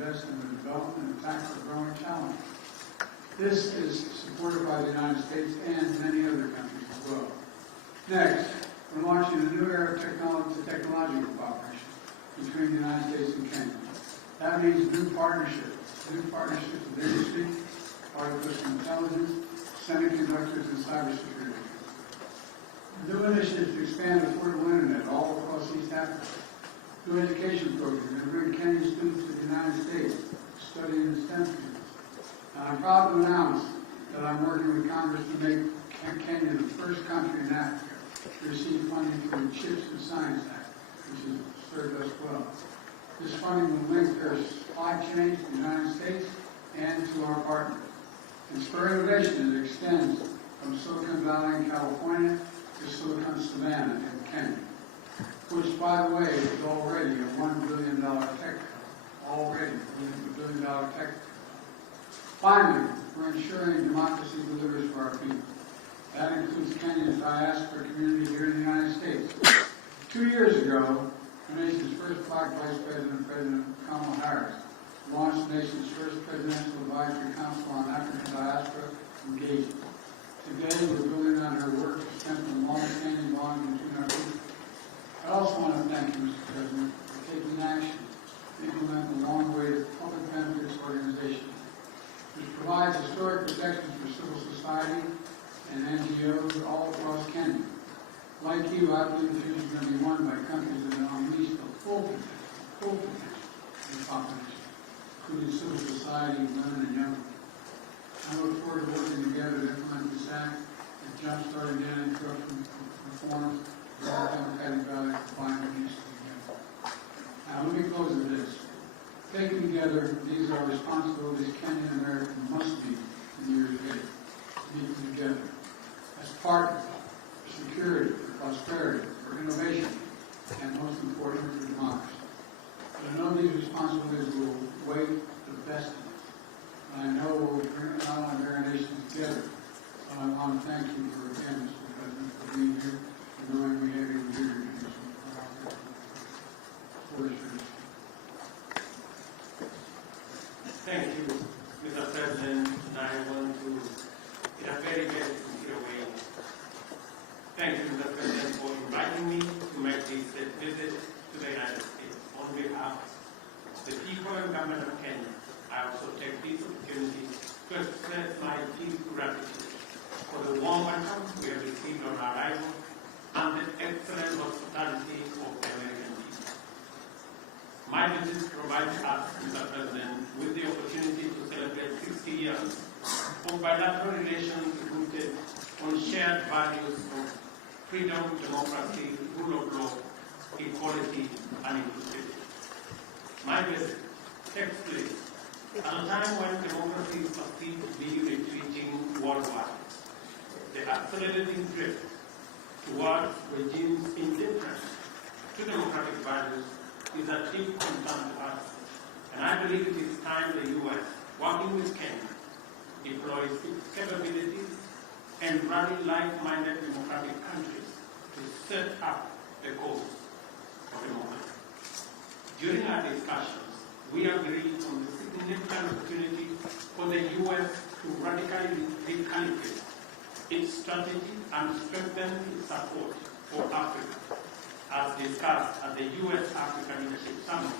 invest in the development and tackle the growing challenge. This is supported by the United States and many other countries as well. Next, we're launching a new era of technological cooperation between the United States and Kenya. That means new partnerships with industry, artificial intelligence, semiconductors, and cybersecurity. New initiatives to expand affordable internet all across East Africa. New education programs that bring Kenyan students to the United States to study in the STEM fields. And I'm proud to announce that I'm working with Congress to make Kenya the first country in Africa to receive funding from the CHIPS and Science Act, which has served us well. This funding will link their supply chain to the United States and to our partners. And spur innovation that extends from Silicon Valley in California to Silicon Savannah in Kenya, which, by the way, is already a $1 billion tech hub. Already a $1 billion tech hub. Finally, we're ensuring democracy delivers for our people. That includes Kenya's diaspora community here in the United States. 2 years ago, the nation's first Black Vice President, President Kamala Harris, launched the nation's first Presidential Advisory Council on African Diaspora Engagement. Today, we're building on her work to strengthen long-standing bonds between our people. I also want to thank you, Mr. President, for taking action to implement the long-awaited public benefits organization, which provides historic protections for civil society and NGOs all across Kenya. Like you, I believe the future is going to be won by countries that unleash the full potential of the population, including civil society, women, and young people. I look forward to working together to implement this act and jumpstart the anti-corruption reforms that our democratic values define what needs to be done. Now, let me close with this. Taken together, these are responsibilities Kenya and America must meet in the years ahead. Meet together as partners for security, for prosperity, for innovation, and most importantly, for democracy. But I know these responsibilities will weigh the best of us. And I know we'll not only bring our nation together, but I want to thank you for, again, Mr. President, for being here and knowing we have you here in the nation. Thank you, Mr. President, and I want to, in a very, very sincere way, thank you, Mr. President, for inviting me to make this visit to the United States. On behalf of the people and government of Kenya, I also take this opportunity to express my deep gratitude for the warm welcome we have received on our arrival and the excellent hospitality of the American people. My visit provides us, Mr. President, with the opportunity to celebrate 60 years of bilateral relations rooted on shared values of freedom, democracy, rule of law, equality, and inclusivity. My visit takes place at a time when democracy is perceived to be retreating worldwide. The accelerating drift towards regimes indifferent to democratic values is a deep concern to us, and I believe it is time the U.S., working with Kenya, deploys its capabilities and rally like-minded democratic countries to set up the goals of democracy. During our discussions, we agreed on the significant opportunity for the U.S. to radically recalibrate its strategy and strengthen its support for Africa, as discussed at the U.S.-Africa Leadership Summit,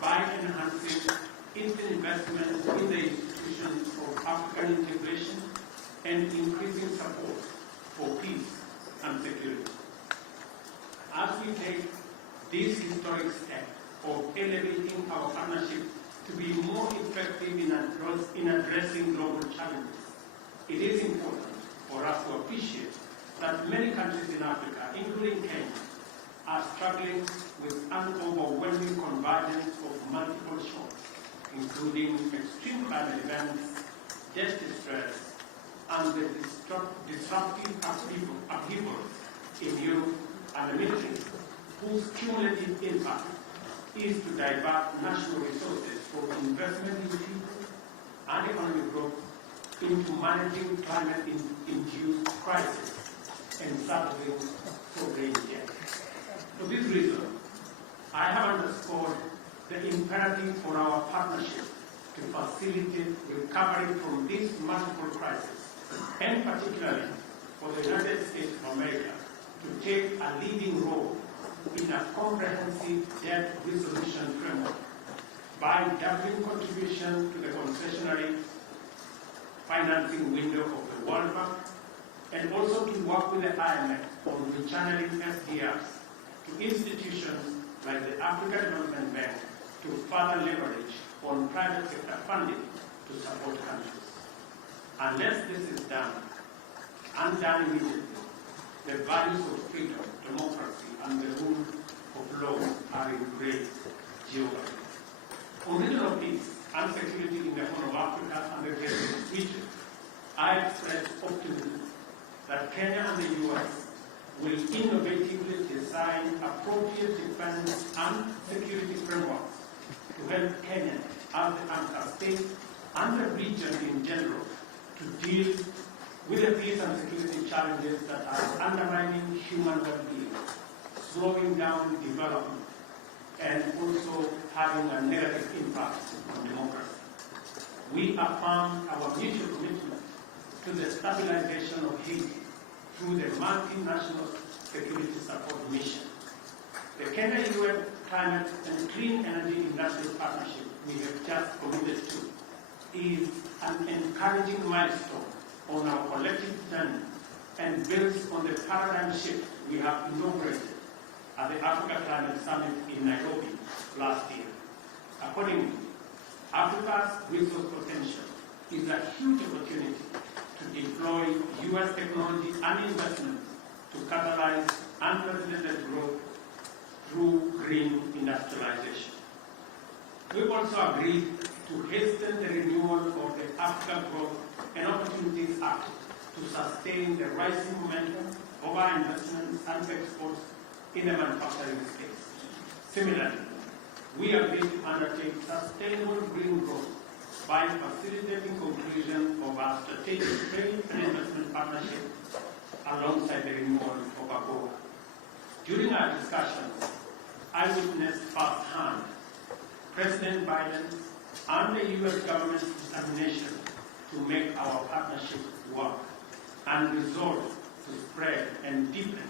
by enhancing its investment in the institutions of African integration and increasing support for peace and security. As we take this historic step of elevating our partnership to be more effective in addressing global challenges, it is important for us to appreciate that many countries in Africa, including Kenya, are struggling with an overwhelming convergence of multiple shocks, including extreme climate events, justice stress, and the disruptive upheavals in Europe and the Middle East, whose cumulative impact is to divert national resources for investment in people and economic growth into managing climate-induced crises and solving sovereign debt. For this reason, I have underscored the imperative for our partnership to facilitate recovery from these multiple crises, and particularly for the United States of America to take a leading role in a comprehensive debt resolution framework by doubling contribution to the concessionary financing window of the World Bank, and also to work with the IMF on rechanneling SDRs to institutions like the African Development Bank to further leverage on private sector funding to support countries. Unless this is done, and done immediately, the values of freedom, democracy, and the rule of law are in great jeopardy. On regional peace and security in the Horn of Africa and the Pacific region, I express optimism that Kenya and the U.S. will innovatively design appropriate defense and security frameworks to help Kenya as the anchor state and the region in general to deal with the peace and security challenges that are undermining human well-being, slowing down development, and also having a negative impact on democracy. We affirm our mutual commitment to the stabilization of Haiti through the multinational security support mission. The Kenya-UN Climate and Clean Energy Industrial Partnership we have just committed to is an encouraging milestone on our collective journey and builds on the paradigm shift we have inaugurated at the Africa Climate Summit in Nairobi last year. Accordingly, Africa's resource potential is a huge opportunity to deploy U.S. technology and investment to catalyze unprecedented growth through green industrialization. We've also agreed to hasten the renewal of the Africa Growth and Opportunities Act to sustain the rising momentum of our investments and exports in the manufacturing space. Similarly, we agreed to undertake sustainable green growth by facilitating conclusion of our strategic trade and investment partnership alongside the renewal of AGOA. During our discussions, I witnessed firsthand President Biden's and the U.S. government's determination to make our partnership work and resolve to spread and deepen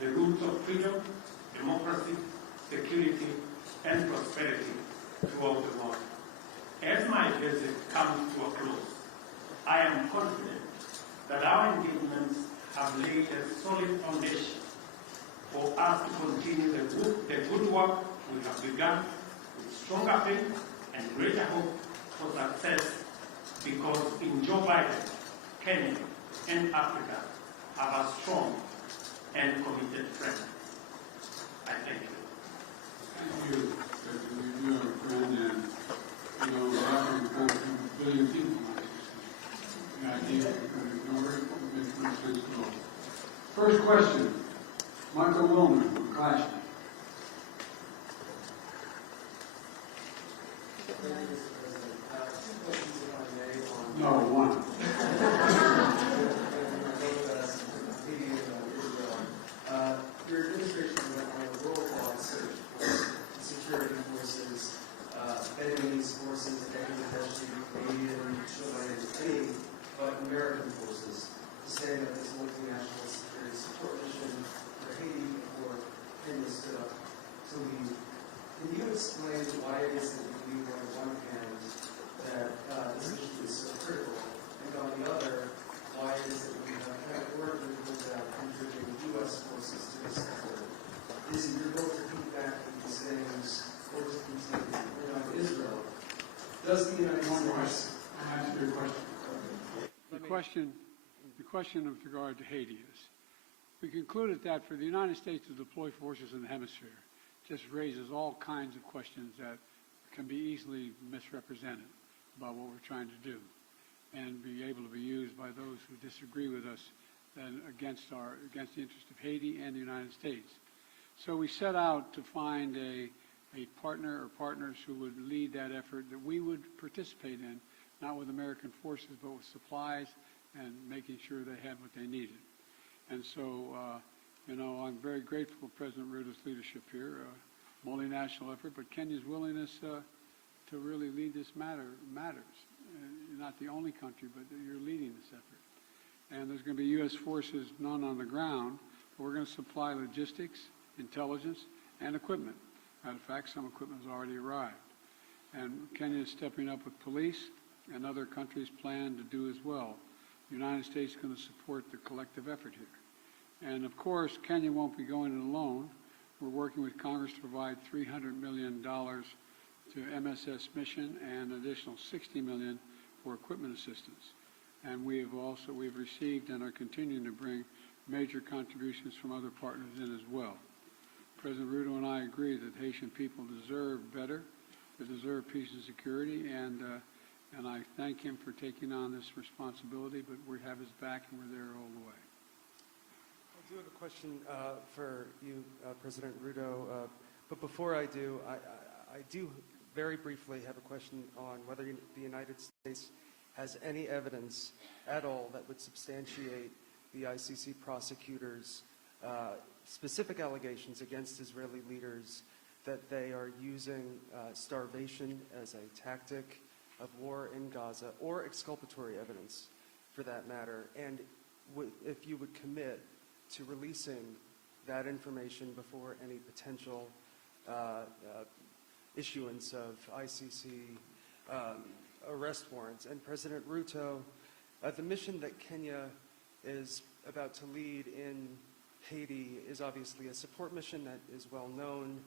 the roots of freedom, democracy, security, and prosperity throughout the world. As my visit comes to a close, I am confident that our engagements have laid a solid foundation for us to continue the good work we have begun with stronger faith and greater hope for success, because in Joe Biden, Kenya and Africa have a strong and committed friend. I thank you. Thank you, President. You are a friend, and we're offering 4 billion people. The idea that you can ignore it makes no sense at all. First question, Michael Wilner from Clashton. No, one. Your administration went on a worldwide search for security forces, Vietnamese forces, and potentially Canadian, Chilean, any but American forces, to say that this multinational security support mission for Haiti before Kenya stood up to lead. Can you explain why it is that you believe on the one hand that this mission is so critical, and on the other, why it is that we have categorically ruled out contributing U.S. forces to this effort? Is it your goal to beat back these things, or to continue on Israel? Does the United States... I'll answer your question. The question with regard to Haiti is, we concluded that for the United States to deploy forces in the hemisphere just raises all kinds of questions that can be easily misrepresented about what we're trying to do, and be able to be used by those who disagree with us and against the interest of Haiti and the United States. So we set out to find a partner or partners who would lead that effort that we would participate in, not with American forces, but with supplies and making sure they had what they needed. And so, I'm very grateful for President Ruto's leadership here. multinational effort, but Kenya's willingness to really lead this matters. You're not the only country, but you're leading this effort. And there's going to be U.S. forces, none on the ground, but we're going to supply logistics, intelligence, and equipment. Matter of fact, some equipment has already arrived. And Kenya is stepping up with police, and other countries plan to do as well. The United States is going to support the collective effort here. And of course, Kenya won't be going it alone. We're working with Congress to provide $300 million to MSS mission and an additional $60 million for equipment assistance. And we've received and are continuing to bring major contributions from other partners in as well. President Ruto and I agree that Haitian people deserve better. They deserve peace and security, and I thank him for taking on this responsibility, but we have his back and we're there all the way. I do have a question for you, President Ruto, but before I do, I do very briefly have a question on whether the United States has any evidence at all that would substantiate the ICC prosecutors' specific allegations against Israeli leaders that they are using starvation as a tactic of war in Gaza, or exculpatory evidence for that matter, and if you would commit to releasing that information before any potential issuance of ICC arrest warrants. And President Ruto, the mission that Kenya is about to lead in Haiti is obviously a support mission that is well known,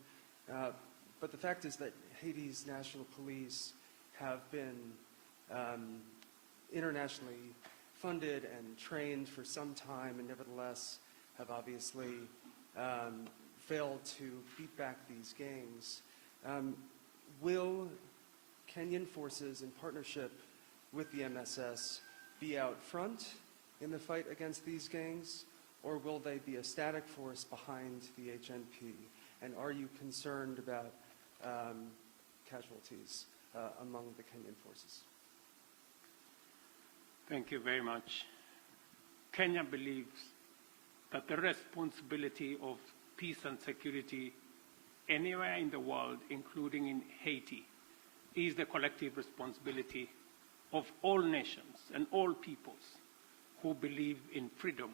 but the fact is that Haiti's national police have been internationally funded and trained for some time, and nevertheless have obviously failed to beat back these gangs. Will Kenyan forces in partnership with the MSS be out front in the fight against these gangs, or will they be a static force behind the HNP? And are you concerned about casualties among the Kenyan forces? Thank you very much. Kenya believes that the responsibility of peace and security anywhere in the world, including in Haiti, is the collective responsibility of all nations and all peoples who believe in freedom,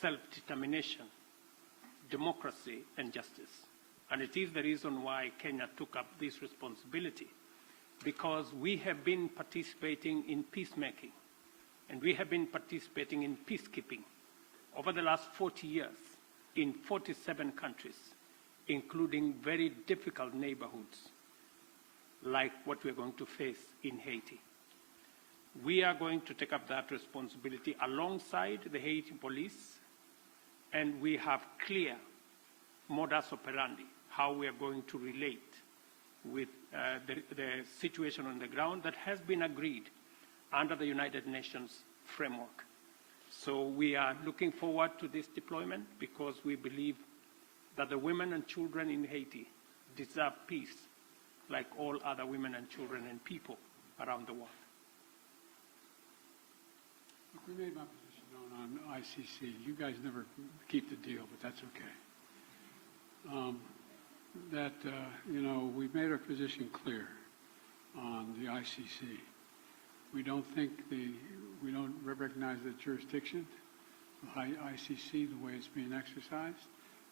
self-determination, democracy, and justice. And it is the reason why Kenya took up this responsibility, because we have been participating in peacemaking, and we have been participating in peacekeeping over the last 40 years in 47 countries, including very difficult neighborhoods like what we're going to face in Haiti. We are going to take up that responsibility alongside the Haiti police, and we have clear modus operandi, how we are going to relate with the situation on the ground that has been agreed under the United Nations framework. So we are looking forward to this deployment because we believe that the women and children in Haiti deserve peace like all other women and children and people around the world. Look, we made my position known on ICC. You guys never keep the deal, but that's okay. We've made our position clear on the ICC. We don't recognize the jurisdiction of ICC the way it's being exercised,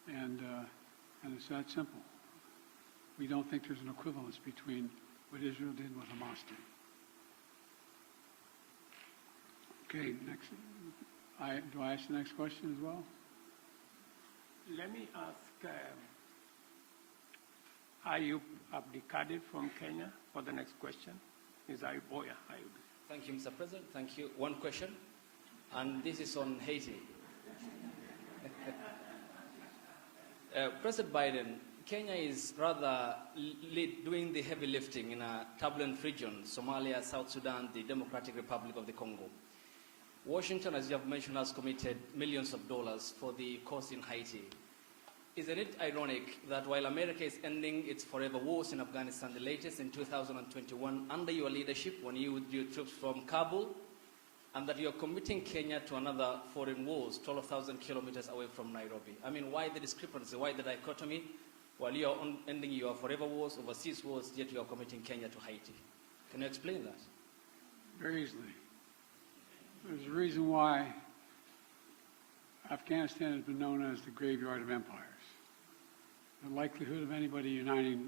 and it's that simple. We don't think there's an equivalence between what Israel did and what Hamas did. Okay, next. Do I ask the next question as well? Let me ask Ayub Abdikadir from Kenya for the next question. Is Ayub? Oh, yeah, Ayub. Thank you, Mr. President. Thank you. One question, and this is on Haiti. President Biden, Kenya is rather doing the heavy lifting in a turbulent region, Somalia, South Sudan, the Democratic Republic of the Congo. Washington, as you have mentioned, has committed millions of dollars for the cause in Haiti. Isn't it ironic that while America is ending its forever wars in Afghanistan, the latest in 2021, under your leadership, when you withdrew troops from Kabul, and that you're committing Kenya to another foreign wars 12,000 kilometers away from Nairobi? I mean, why the discrepancy? Why the dichotomy? while you are ending your forever wars, overseas wars, yet you are committing Kenya to Haiti. Can you explain that? Very easily. There's a reason why Afghanistan has been known as the graveyard of empires. The likelihood of anybody uniting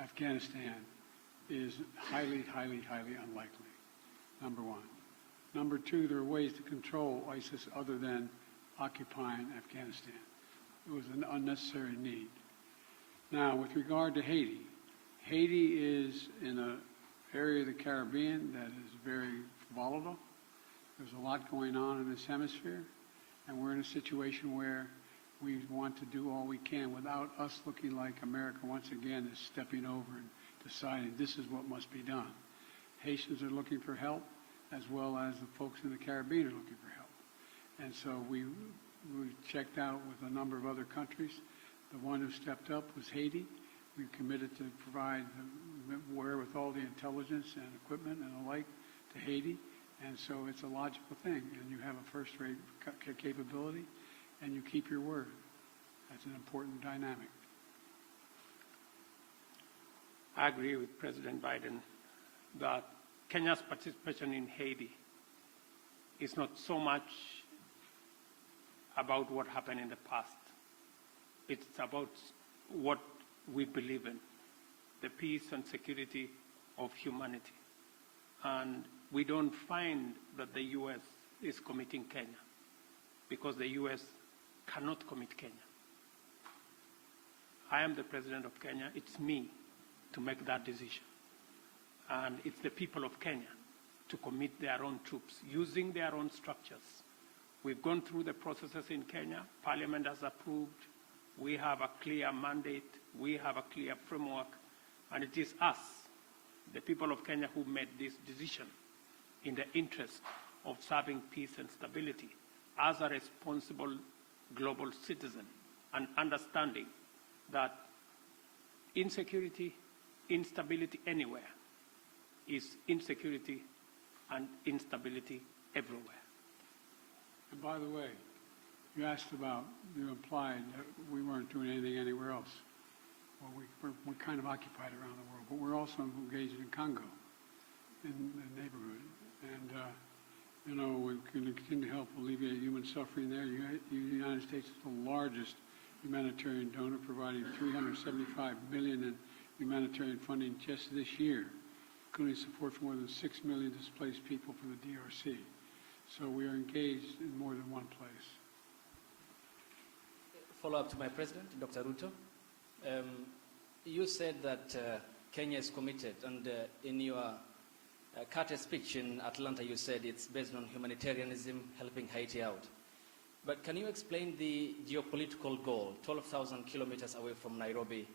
Afghanistan is highly, highly, highly unlikely, number one. Number two, there are ways to control ISIS other than occupying Afghanistan. It was an unnecessary need. Now, with regard to Haiti, Haiti is in an area of the Caribbean that is very volatile. There's a lot going on in this hemisphere, and we're in a situation where we want to do all we can without us looking like America once again is stepping over and deciding this is what must be done. Haitians are looking for help, as well as the folks in the Caribbean are looking for help. And so we checked out with a number of other countries. The one who stepped up was Haiti. We committed to provide the wherewithal, the intelligence and equipment and the like to Haiti. And so it's a logical thing. And you have a first-rate capability, and you keep your word. That's an important dynamic. I agree with President Biden that Kenya's participation in Haiti is not so much about what happened in the past. It's about what we believe in, the peace and security of humanity. And we don't find that the U.S. is committing Kenya because the U.S. cannot commit Kenya. I am the president of Kenya. It's me to make that decision. And it's the people of Kenya to commit their own troops using their own structures. We've gone through the processes in Kenya. Parliament has approved. We have a clear mandate. We have a clear framework. And it is us, the people of Kenya, who made this decision in the interest of serving peace and stability as a responsible global citizen and understanding that insecurity, instability anywhere is insecurity and instability everywhere. And by the way, you asked about, you implied that we weren't doing anything anywhere else. Well, we're kind of occupied around the world, but we're also engaged in Congo, in the neighborhood. And, we're going to continue to help alleviate human suffering there. The United States is the largest humanitarian donor, providing $375 million in humanitarian funding just this year, including support for more than 6 million displaced people from the DRC. So we are engaged in more than one place. Follow up to my president, Dr. Ruto. You said that Kenya is committed, and in your Carter speech in Atlanta, you said it's based on humanitarianism, helping Haiti out. But can you explain the geopolitical goal, 12,000 kilometers away from Nairobi,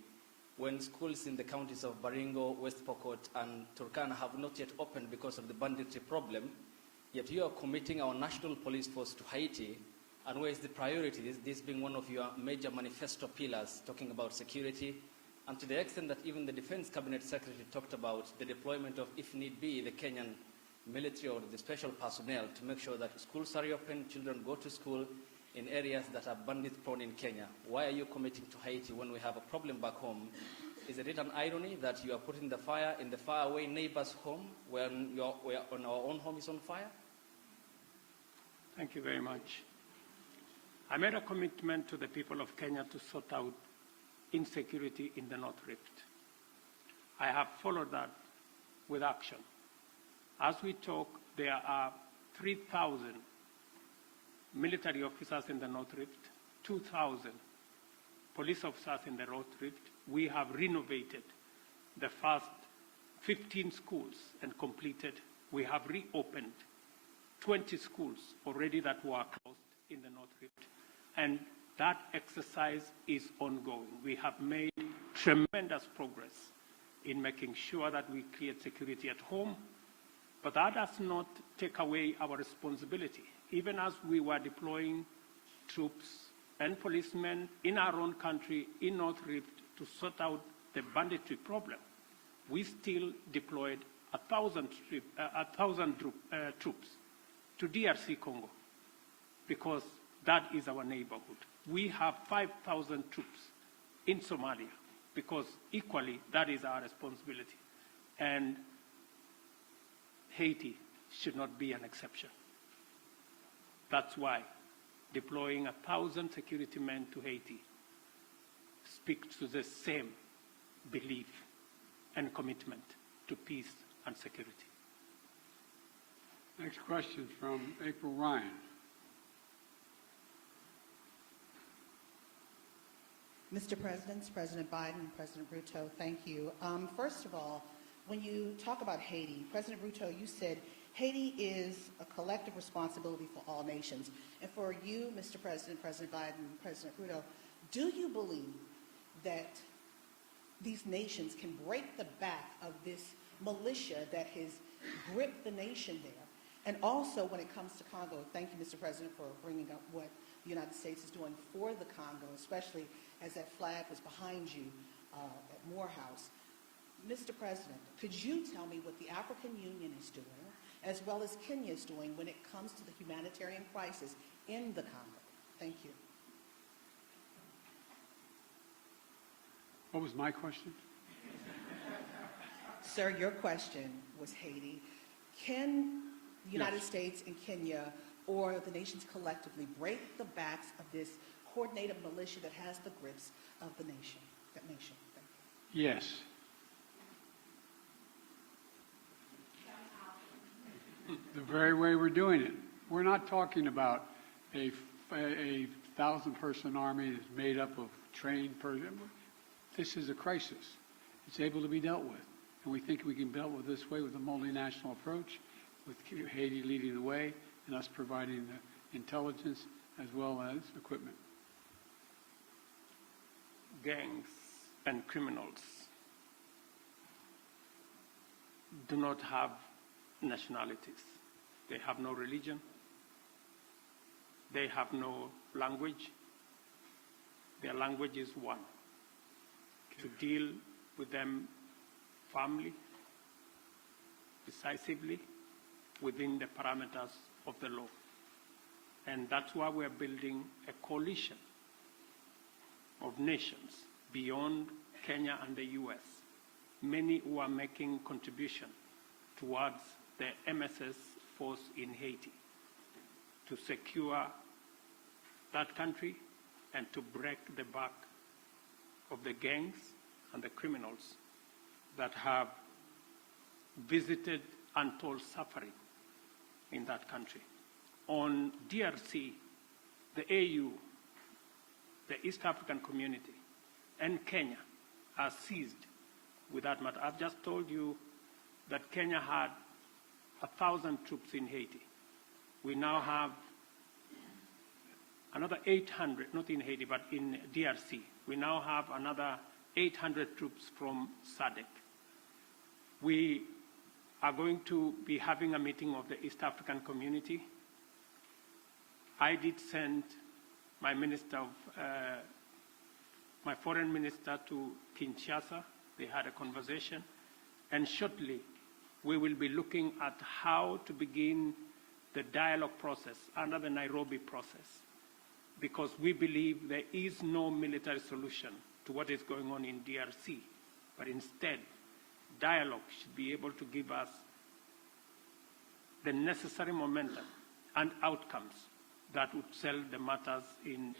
when schools in the counties of Baringo, West Pokot, and Turkana have not yet opened because of the banditry problem, yet you are committing our national police force to Haiti, and where is the priority, this being one of your major manifesto pillars, talking about security, and to the extent that even the Defense Cabinet Secretary talked about the deployment of, if need be, the Kenyan military or the special personnel to make sure that schools are open, children go to school in areas that are bandit-prone in Kenya. Why are you committing to Haiti when we have a problem back home? Is it an irony that you are putting the fire in the faraway neighbor's home when on our own home is on fire? Thank you very much. I made a commitment to the people of Kenya to sort out insecurity in the North Rift. I have followed that with action. As we talk, there are 3,000 military officers in the North Rift, 2,000 police officers in the North Rift. We have renovated the first 15 schools and completed. We have reopened 20 schools already that were closed in the North Rift. And that exercise is ongoing. We have made tremendous progress in making sure that we create security at home, but that does not take away our responsibility. Even as we were deploying troops and policemen in our own country, in North Rift, to sort out the banditry problem, we still deployed 1,000 troops to DRC Congo, because that is our neighborhood. We have 5,000 troops in Somalia, because equally that is our responsibility. And Haiti should not be an exception. That's why deploying 1,000 security men to Haiti speaks to the same belief and commitment to peace and security. Next question from April Ryan. Mr. President, President Biden, President Ruto, thank you. First of all, when you talk about Haiti, President Ruto, you said Haiti is a collective responsibility for all nations. And for you, Mr. President, President Biden, President Ruto, do you believe that these nations can break the back of this militia that has gripped the nation there? And also, when it comes to Congo, thank you, Mr. President, for bringing up what the United States is doing for the Congo, especially as that flag was behind you at Morehouse. Mr. President, could you tell me what the African Union is doing, as well as Kenya is doing, when it comes to the humanitarian crisis in the Congo? Thank you. What was my question? Sir, your question was Haiti. Can the United States and Kenya, or the nations collectively, break the backs of this coordinated militia that has the grips of the nation, that nation? Thank you. Yes. The very way we're doing it. We're not talking about a 1,000-person army that's made up of trained persons. This is a crisis. It's able to be dealt with. And we think we can deal with this way with a multinational approach, with Haiti leading the way and us providing the intelligence as well as equipment. Gangs and criminals do not have nationalities. They have no religion. They have no language. Their language is one. To deal with them firmly, decisively, within the parameters of the law. And that's why we're building a coalition of nations beyond Kenya and the US, many who are making contribution towards the MSS force in Haiti to secure that country and to break the back of the gangs and the criminals that have visited untold suffering in that country. On DRC, the AU, the East African Community, and Kenya are seized with that matter. I've just told you that Kenya had 1,000 troops in Haiti. We now have another 800, not in Haiti, but in DRC. We now have another 800 troops from SADC. We are going to be having a meeting of the East African Community. I did send my my foreign minister to Kinshasa. They had a conversation. And shortly, we will be looking at how to begin the dialogue process under the Nairobi process, because we believe there is no military solution to what is going on in DRC, but instead, dialogue should be able to give us the necessary momentum and outcomes that would settle the matters in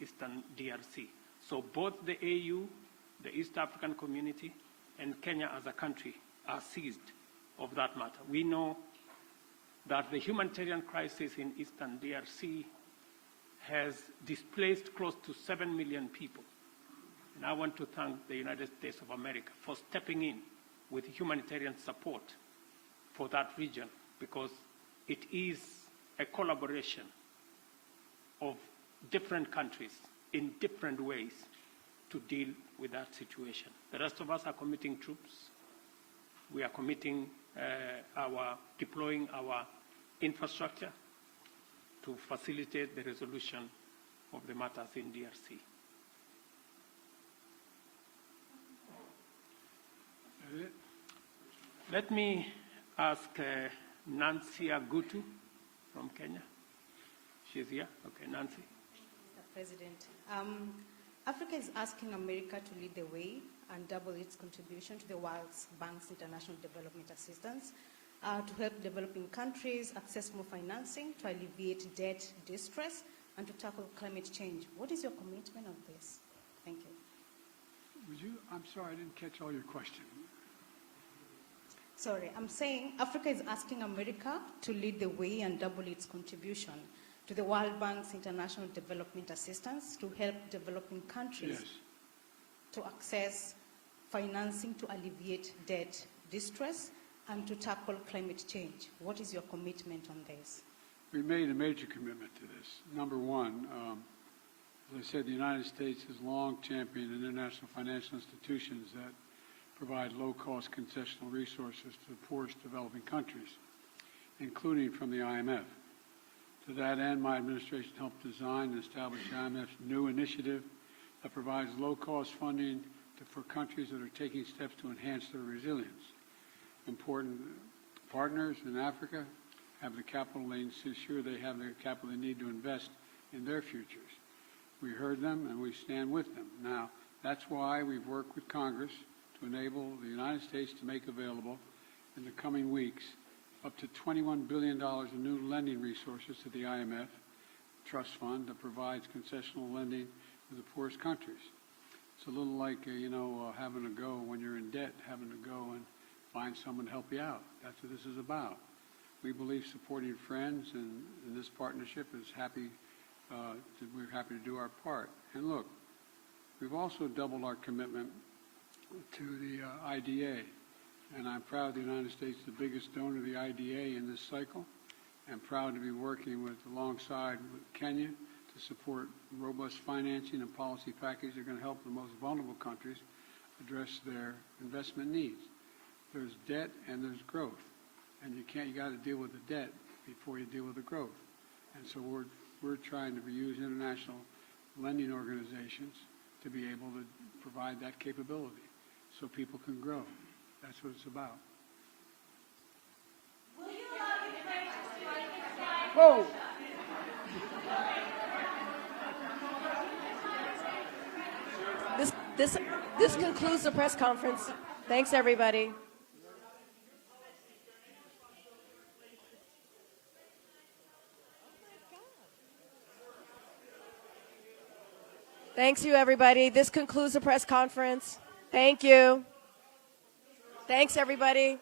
Eastern DRC. So both the AU, the East African Community, and Kenya as a country are seized of that matter. We know that the humanitarian crisis in Eastern DRC has displaced close to 7 million people. And I want to thank the United States of America for stepping in with humanitarian support for that region, because it is a collaboration of different countries in different ways to deal with that situation. The rest of us are committing troops. We are committing deploying our infrastructure to facilitate the resolution of the matters in DRC. Let me ask Nancy Agutu from Kenya. She's here. Okay, Nancy. Mr. President, Africa is asking America to lead the way and double its contribution to the World Bank's international development assistance to help developing countries access more financing, to alleviate debt distress, and to tackle climate change. What is your commitment on this? Thank you. I'm sorry, I didn't catch all your question. Sorry, I'm saying Africa is asking America to lead the way and double its contribution to the World Bank's international development assistance to help developing countries Yes. to access financing to alleviate debt distress and to tackle climate change. What is your commitment on this? We made a major commitment to this. Number one, as I said, the United States has long championed international financial institutions that provide low-cost concessional resources to the poorest developing countries, including from the IMF. To that end, my administration helped design and establish the IMF's new initiative that provides low-cost funding for countries that are taking steps to enhance their resilience. Important partners in Africa have the capital they ensure they have the capital they need to invest in their futures. We heard them and we stand with them. Now, that's why we've worked with Congress to enable the United States to make available in the coming weeks up to $21 billion in new lending resources to the IMF trust fund that provides concessional lending to the poorest countries. It's a little like, having to go when you're in debt, having to go and find someone to help you out. That's what this is about. We believe supporting friends and this partnership is we're happy to do our part. And look, we've also doubled our commitment to the IDA. And I'm proud the United States is the biggest donor to the IDA in this cycle. I'm proud to be working alongside with Kenya to support robust financing and policy packages that are going to help the most vulnerable countries address their investment needs. There's debt and there's growth. And you got to deal with the debt before you deal with the growth. And so we're trying to use international lending organizations to be able to provide that capability so people can grow. That's what it's about. Whoa! This concludes the press conference. Thanks, everybody. Thanks, you, everybody. This concludes the press conference. Thank you. Thanks, everybody.